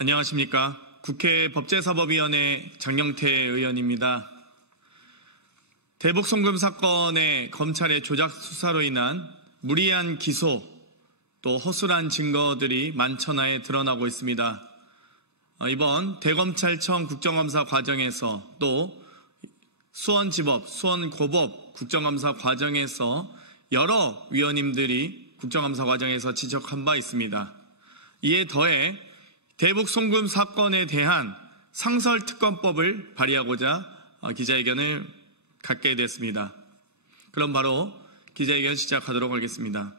안녕하십니까. 국회 법제사법위원회 장영태 의원입니다. 대북 송금 사건의 검찰의 조작 수사로 인한 무리한 기소, 또 허술한 증거들이 만천하에 드러나고 있습니다. 이번 대검찰청 국정감사 과정에서 또 수원지법, 수원고법 국정감사 과정에서 여러 위원님들이 국정감사 과정에서 지적한 바 있습니다. 이에 더해 대북 송금 사건에 대한 상설특검법을 발의하고자 기자회견을 갖게 됐습니다. 그럼 바로 기자회견 시작하도록 하겠습니다.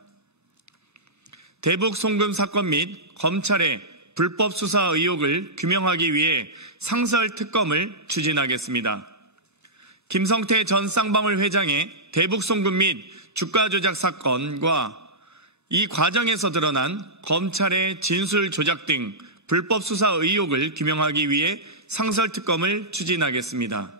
대북 송금 사건 및 검찰의 불법 수사 의혹을 규명하기 위해 상설특검을 추진하겠습니다. 김성태 전 쌍방울 회장의 대북 송금 및 주가 조작 사건과 이 과정에서 드러난 검찰의 진술 조작 등 불법 수사 의혹을 규명하기 위해 상설특검을 추진하겠습니다.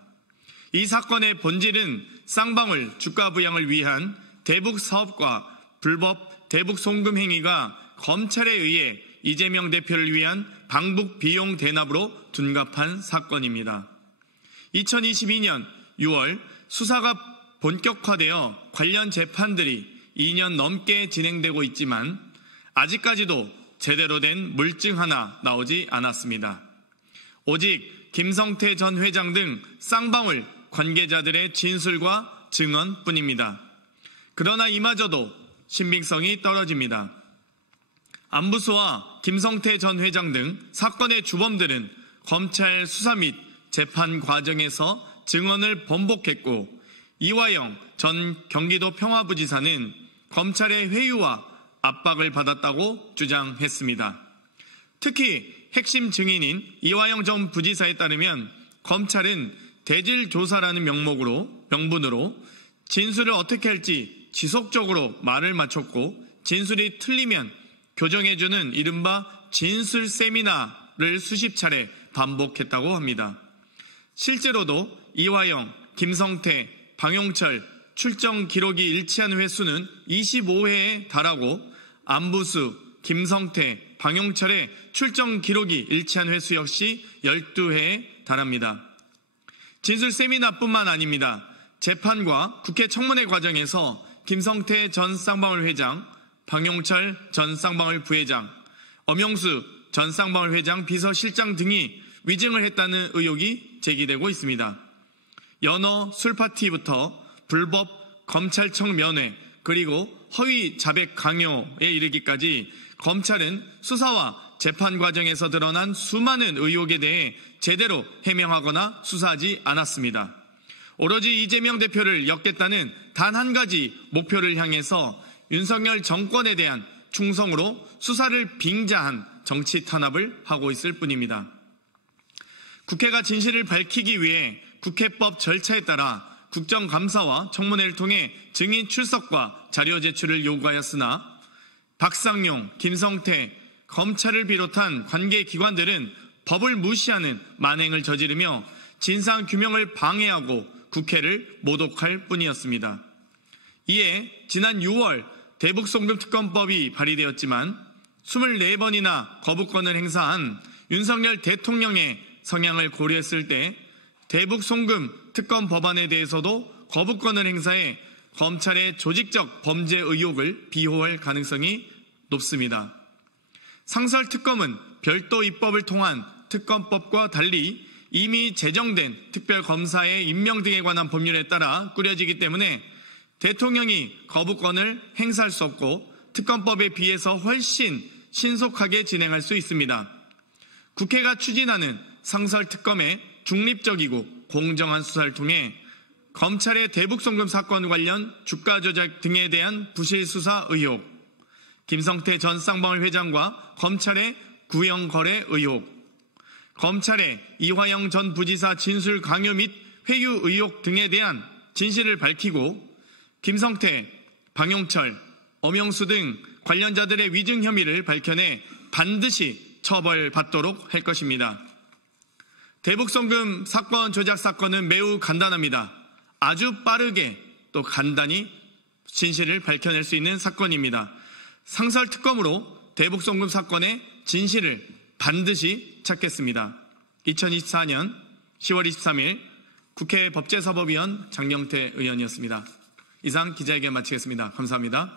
이 사건의 본질은 쌍방울 주가 부양을 위한 대북 사업과 불법 대북 송금 행위가 검찰에 의해 이재명 대표를 위한 방북 비용 대납으로 둔갑한 사건입니다. 2022년 6월 수사가 본격화되어 관련 재판들이 2년 넘게 진행되고 있지만 아직까지도 제대로 된 물증 하나 나오지 않았습니다. 오직 김성태 전 회장 등 쌍방울 관계자들의 진술과 증언뿐입니다. 그러나 이마저도 신빙성이 떨어집니다. 안부수와 김성태 전 회장 등 사건의 주범들은 검찰 수사 및 재판 과정에서 증언을 번복했고, 이화영 전 경기도 평화부지사는 검찰의 회유와 압박을 받았다고 주장했습니다. 특히 핵심 증인인 이화영 전 부지사에 따르면 검찰은 대질조사라는 명분으로 진술을 어떻게 할지 지속적으로 말을 맞췄고, 진술이 틀리면 교정해주는 이른바 진술 세미나를 수십 차례 반복했다고 합니다. 실제로도 이화영, 김성태, 방용철 출정 기록이 일치한 횟수는 25회에 달하고, 안부수, 김성태, 방용철의 출정 기록이 일치한 횟수 역시 12회에 달합니다. 진술 세미나뿐만 아닙니다. 재판과 국회 청문회 과정에서 김성태 전 쌍방울 회장, 방용철 전 쌍방울 부회장, 엄영수 전 쌍방울 회장 비서실장 등이 위증을 했다는 의혹이 제기되고 있습니다. 연어 술파티부터 불법 검찰청 면회, 그리고 허위 자백 강요에 이르기까지 검찰은 수사와 재판 과정에서 드러난 수많은 의혹에 대해 제대로 해명하거나 수사하지 않았습니다. 오로지 이재명 대표를 엮겠다는 단 한 가지 목표를 향해서 윤석열 정권에 대한 충성으로 수사를 빙자한 정치 탄압을 하고 있을 뿐입니다. 국회가 진실을 밝히기 위해 국회법 절차에 따라 국정감사와 청문회를 통해 증인 출석과 자료 제출을 요구하였으나 박상용, 김성태, 검찰을 비롯한 관계기관들은 법을 무시하는 만행을 저지르며 진상규명을 방해하고 국회를 모독할 뿐이었습니다. 이에 지난 6월 대북송금특검법이 발의되었지만 24번이나 거부권을 행사한 윤석열 대통령의 성향을 고려했을 때 대북송금 특검 법안에 대해서도 거부권을 행사해 검찰의 조직적 범죄 의혹을 비호할 가능성이 높습니다. 상설특검은 별도 입법을 통한 특검법과 달리 이미 제정된 특별검사의 임명 등에 관한 법률에 따라 꾸려지기 때문에 대통령이 거부권을 행사할 수 없고 특검법에 비해서 훨씬 신속하게 진행할 수 있습니다. 국회가 추진하는 상설특검의 중립적이고 공정한 수사를 통해 검찰의 대북송금 사건 관련 주가 조작 등에 대한 부실 수사 의혹, 김성태 전 쌍방울 회장과 검찰의 구형 거래 의혹, 검찰의 이화영 전 부지사 진술 강요 및 회유 의혹 등에 대한 진실을 밝히고 김성태, 방용철, 엄영수 등 관련자들의 위증 혐의를 밝혀내 반드시 처벌받도록 할 것입니다. 대북송금 사건 조작 사건은 매우 간단합니다. 아주 빠르게 또 간단히 진실을 밝혀낼 수 있는 사건입니다. 상설특검으로 대북송금 사건의 진실을 반드시 찾겠습니다. 2024년 10월 23일 국회 법제사법위원 장경태 의원이었습니다. 이상 기자회견 마치겠습니다. 감사합니다.